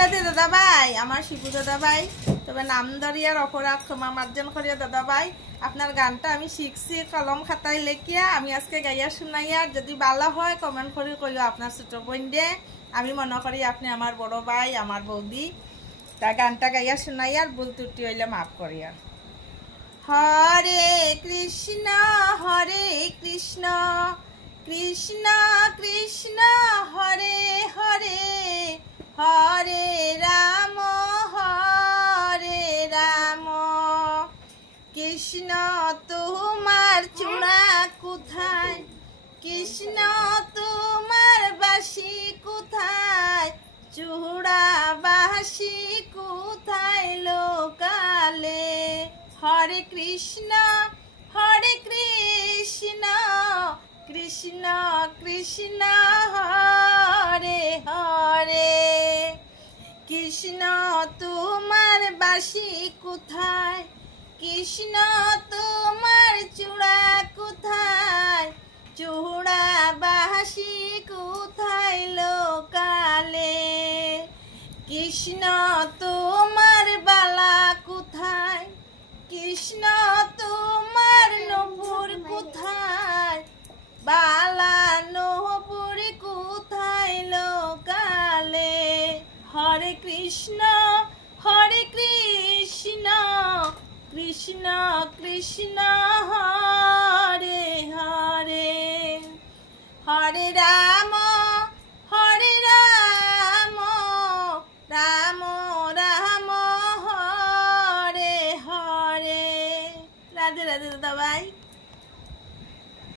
রাধে দাদা ভাই, আমার শিবু দাদা ভাই, তবে নাম ধরিয়ার অপরাধ ক্ষমা মার্জন করিয়া দাদা ভাই। আপনার গানটা আমি শিখছি কলম খাতায় লেখিয়া, আমি আজকে গাইয়া শুনাইয়ার, যদি ভালো হয় কমেন্ট করে কইও আপনার ছোট বোন দে। আমি মনে করি আপনি আমার বড় ভাই, আমার বৌদি। তা গানটা গাইয়া শুনাইয়ার, ভুল ত্রুটি হইলে মাফ করিয়ার। হরে কৃষ্ণ হরে কৃষ্ণ কৃষ্ণ কৃষ্ণ হরে হরে হরে রাম হরে রাম। কৃষ্ণ তোমার চূড়া কোথায়, কৃষ্ণ তোমার বাসি কোথায়, চূড়া বাসি কোথায় লোকালে। হরে কৃষ্ণ কৃষ্ণ কৃষ্ণ হরে হরে। কৃষ্ণ তোমার বাসি কোথায়, কৃষ্ণ তোমার চূড়া কোথায়, চূড়া বাসি কোথায় লোকালে। কৃষ্ণ তোমার বালা কোথায়, কৃষ্ণ তোমার নপুর কোথায়, বালা নপুর কোথায় লোকালে। হরে কৃষ্ণ কৃষ্ণ কৃষ্ণ হরে হরে। হরে রাম